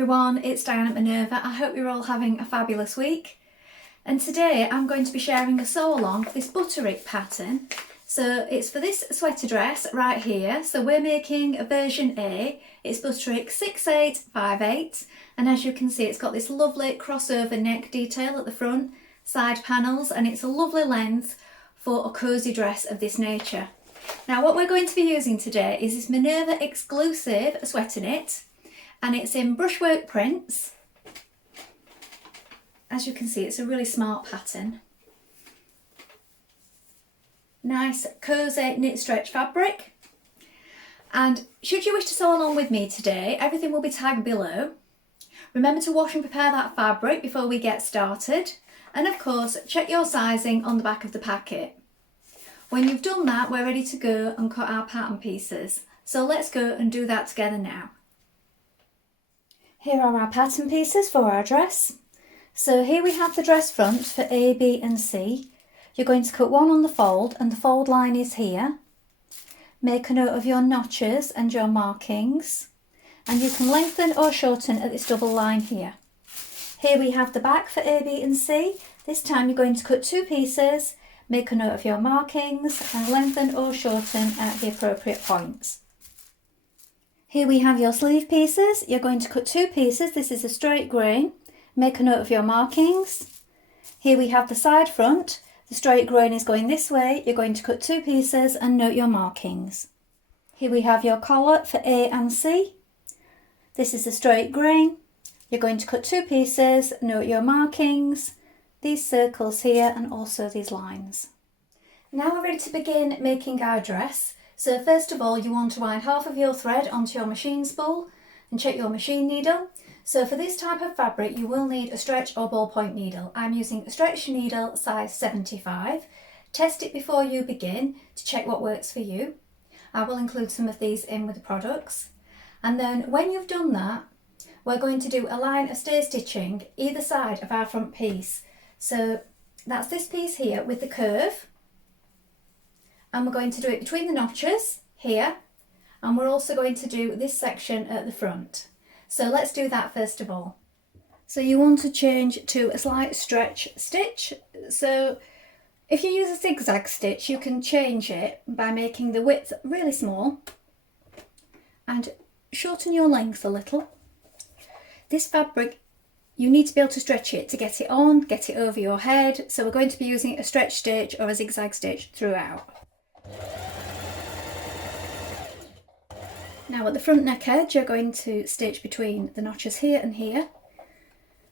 everyone, it's Dianne at Minerva. I hope you're all having a fabulous week. And today I'm going to be sharing a sew along for this Butterick pattern. So it's for this sweater dress right here. So we're making a version A. It's Butterick 6858, and as you can see it's got this lovely crossover neck detail at the front, side panels, and it's a lovely length for a cosy dress of this nature. Now what we're going to be using today is this Minerva exclusive sweater knit, and it's in brushwork prints. As you can see, it's a really smart pattern. Nice cosy knit stretch fabric. And should you wish to sew along with me today, everything will be tagged below. Remember to wash and prepare that fabric before we get started, and of course check your sizing on the back of the packet. When you've done that, we're ready to go and cut our pattern pieces. So let's go and do that together now. Here are our pattern pieces for our dress. So here we have the dress front for A, B and C. You're going to cut one on the fold, and the fold line is here. Make a note of your notches and your markings, and you can lengthen or shorten at this double line here. Here we have the back for A, B and C. This time you're going to cut two pieces. Make a note of your markings and lengthen or shorten at the appropriate points. Here we have your sleeve pieces. You're going to cut two pieces. This is a straight grain. Make a note of your markings. Here we have the side front. The straight grain is going this way. You're going to cut two pieces and note your markings. Here we have your collar for A and C. This is a straight grain. You're going to cut two pieces, note your markings, these circles here and also these lines. Now we're ready to begin making our dress. So first of all, you want to wind half of your thread onto your machine spool and check your machine needle. So for this type of fabric you will need a stretch or ballpoint needle. I'm using a stretch needle size 75. Test it before you begin to check what works for you. I will include some of these in with the products. And then when you've done that, we're going to do a line of stay stitching either side of our front piece. So that's this piece here with the curve, and we're going to do it between the notches here, and we're also going to do this section at the front. So let's do that first of all. So you want to change to a slight stretch stitch. So if you use a zigzag stitch, you can change it by making the width really small and shorten your length a little. This fabric, you need to be able to stretch it to get it on, get it over your head. So we're going to be using a stretch stitch or a zigzag stitch throughout. Now at the front neck edge, you're going to stitch between the notches here and here.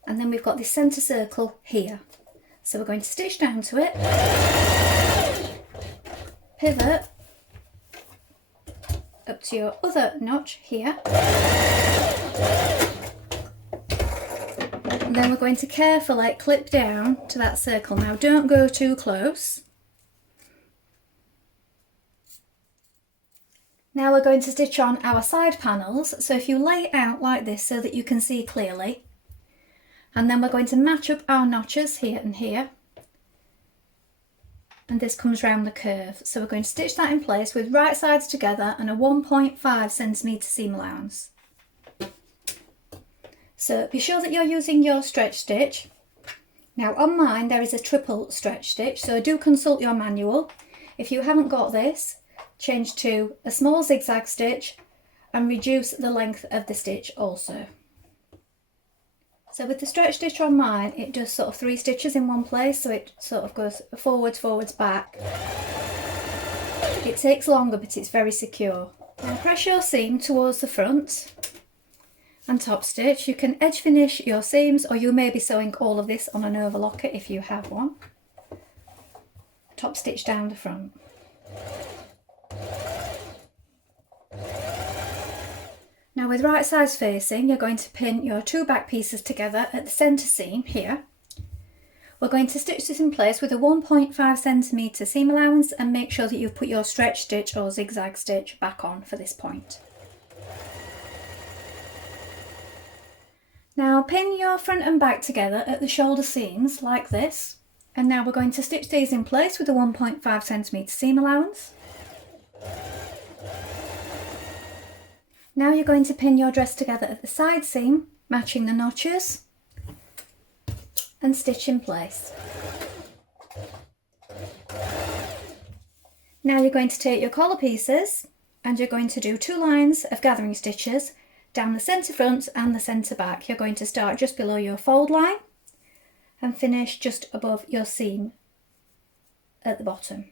And then we've got this centre circle here. So we're going to stitch down to it, pivot up to your other notch here. And then we're going to carefully clip down to that circle. Now don't go too close. Now we're going to stitch on our side panels. So if you lay it out like this so that you can see clearly. And then we're going to match up our notches here and here. And this comes round the curve. So we're going to stitch that in place with right sides together and a 1.5 centimetre seam allowance. So be sure that you're using your stretch stitch. Now on mine there is a triple stretch stitch, so do consult your manual. If you haven't got this, change to a small zigzag stitch and reduce the length of the stitch also. So with the stretch stitch on mine, it does sort of 3 stitches in one place, so it sort of goes forwards, forwards, back. It takes longer, but it's very secure. Now press your seam towards the front and top stitch. You can edge finish your seams, or you may be sewing all of this on an overlocker if you have one. Top stitch down the front. Now with right sides facing, you're going to pin your 2 back pieces together at the centre seam here. We're going to stitch this in place with a 1.5 centimetre seam allowance, and make sure that you've put your stretch stitch or zigzag stitch back on for this point. Now pin your front and back together at the shoulder seams like this, and now we're going to stitch these in place with a 1.5 centimetre seam allowance. Now you're going to pin your dress together at the side seam matching the notches, and stitch in place. Now you're going to take your collar pieces and you're going to do 2 lines of gathering stitches down the centre front and the centre back. You're going to start just below your fold line and finish just above your seam at the bottom.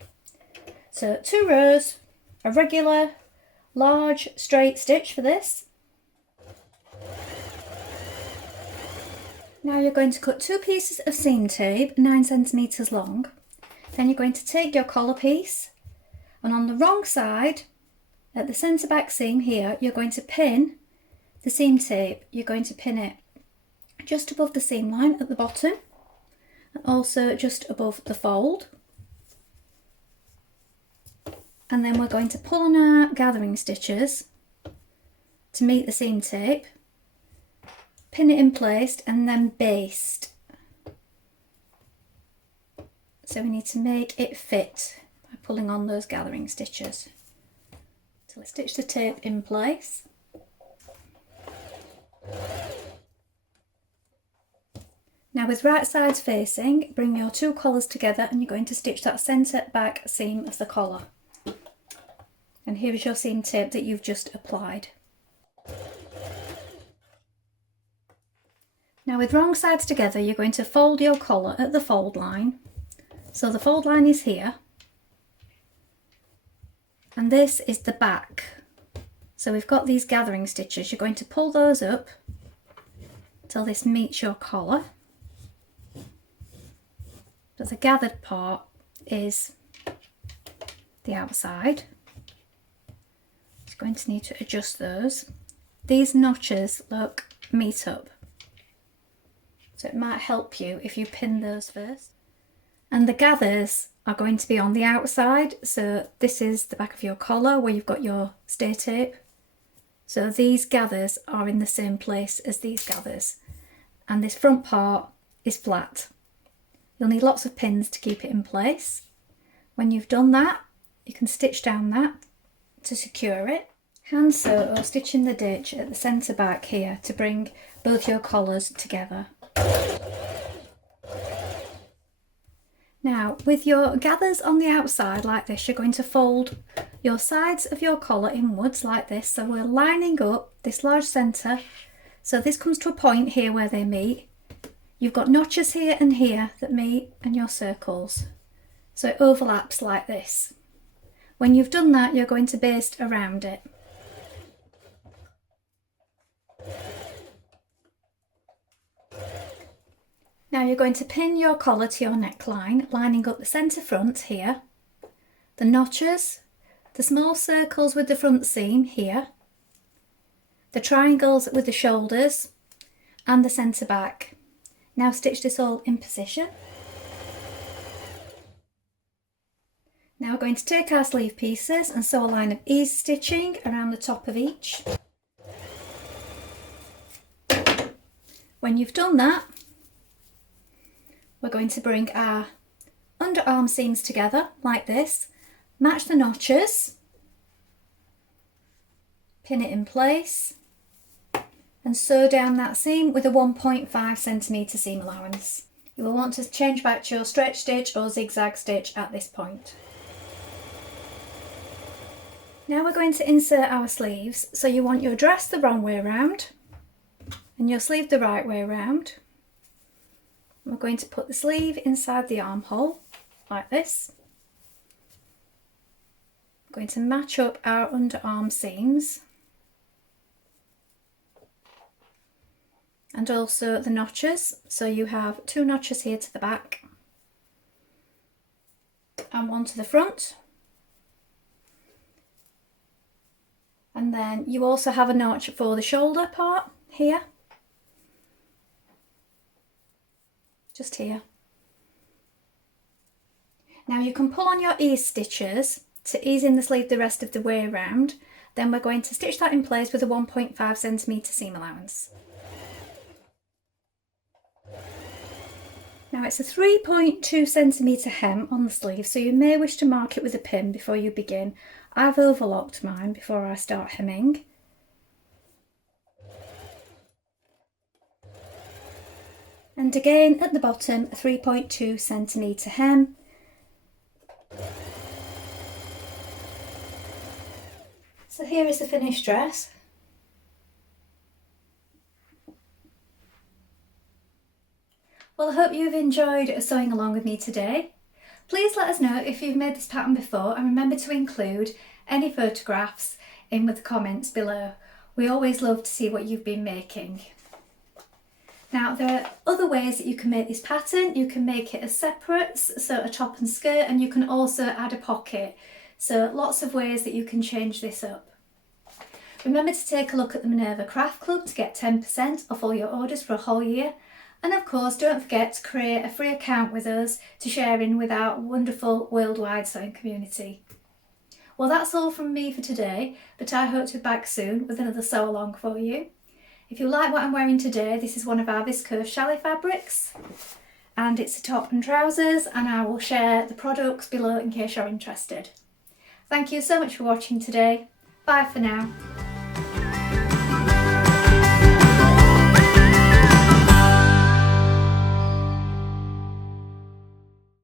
So 2 rows, a regular large straight stitch for this. Now you're going to cut 2 pieces of seam tape 9 centimetres long. Then you're going to take your collar piece, and on the wrong side at the centre back seam here, you're going to pin the seam tape. You're going to pin it just above the seam line at the bottom and also just above the fold. And then we're going to pull on our gathering stitches to meet the seam tape, pin it in place and then baste. So we need to make it fit by pulling on those gathering stitches. So let's stitch the tape in place. Now with right sides facing, bring your 2 collars together and you're going to stitch that centre back seam of the collar. And here is your seam tape that you've just applied. Now with wrong sides together, you're going to fold your collar at the fold line. So the fold line is here. And this is the back. So we've got these gathering stitches. You're going to pull those up till this meets your collar. But the gathered part is the outside. You're going to need to adjust those. These notches, look, meet up. So it might help you if you pin those first. And the gathers are going to be on the outside. So this is the back of your collar where you've got your stay tape. So these gathers are in the same place as these gathers. And this front part is flat. You'll need lots of pins to keep it in place. When you've done that, you can stitch down that to secure it. Hand sew or stitch in the ditch at the centre back here to bring both your collars together. Now with your gathers on the outside like this, you're going to fold your sides of your collar inwards like this. So we're lining up this large centre. So this comes to a point here where they meet. You've got notches here and here that meet and your circles. So it overlaps like this. When you've done that, you're going to baste around it. Now you're going to pin your collar to your neckline, lining up the centre front here, the notches, the small circles with the front seam here, the triangles with the shoulders and the centre back. Now stitch this all in position. Now we're going to take our sleeve pieces and sew a line of ease stitching around the top of each. When you've done that, we're going to bring our underarm seams together like this, match the notches, pin it in place and sew down that seam with a 1.5 centimetre seam allowance. You will want to change back to your stretch stitch or zigzag stitch at this point. Now we're going to insert our sleeves, so you want your dress the wrong way around and your sleeve the right way around. We're going to put the sleeve inside the armhole like this. I'm going to match up our underarm seams and also the notches. So you have 2 notches here to the back and 1 to the front. And then you also have a notch for the shoulder part here. Just here. Now you can pull on your ease stitches to ease in the sleeve the rest of the way around. Then we're going to stitch that in place with a 1.5 centimetre seam allowance. Now it's a 3.2 centimetre hem on the sleeve, so you may wish to mark it with a pin before you begin. I've overlocked mine before I start hemming. And again at the bottom a 3.2 centimetre hem. So here is the finished dress. Well, I hope you've enjoyed sewing along with me today. Please let us know if you've made this pattern before, and remember to include any photographs in with the comments below. We always love to see what you've been making. Now there are other ways that you can make this pattern. You can make it as separates, so a top and skirt, and you can also add a pocket. So lots of ways that you can change this up. Remember to take a look at the Minerva Craft Club to get 10% off all your orders for a whole year. And of course, don't forget to create a free account with us to share in with our wonderful worldwide sewing community. Well, that's all from me for today, but I hope to be back soon with another sew along for you. If you like what I'm wearing today, this is one of our viscose chalet fabrics, and it's a top and trousers, and I will share the products below in case you're interested. Thank you so much for watching today. Bye for now.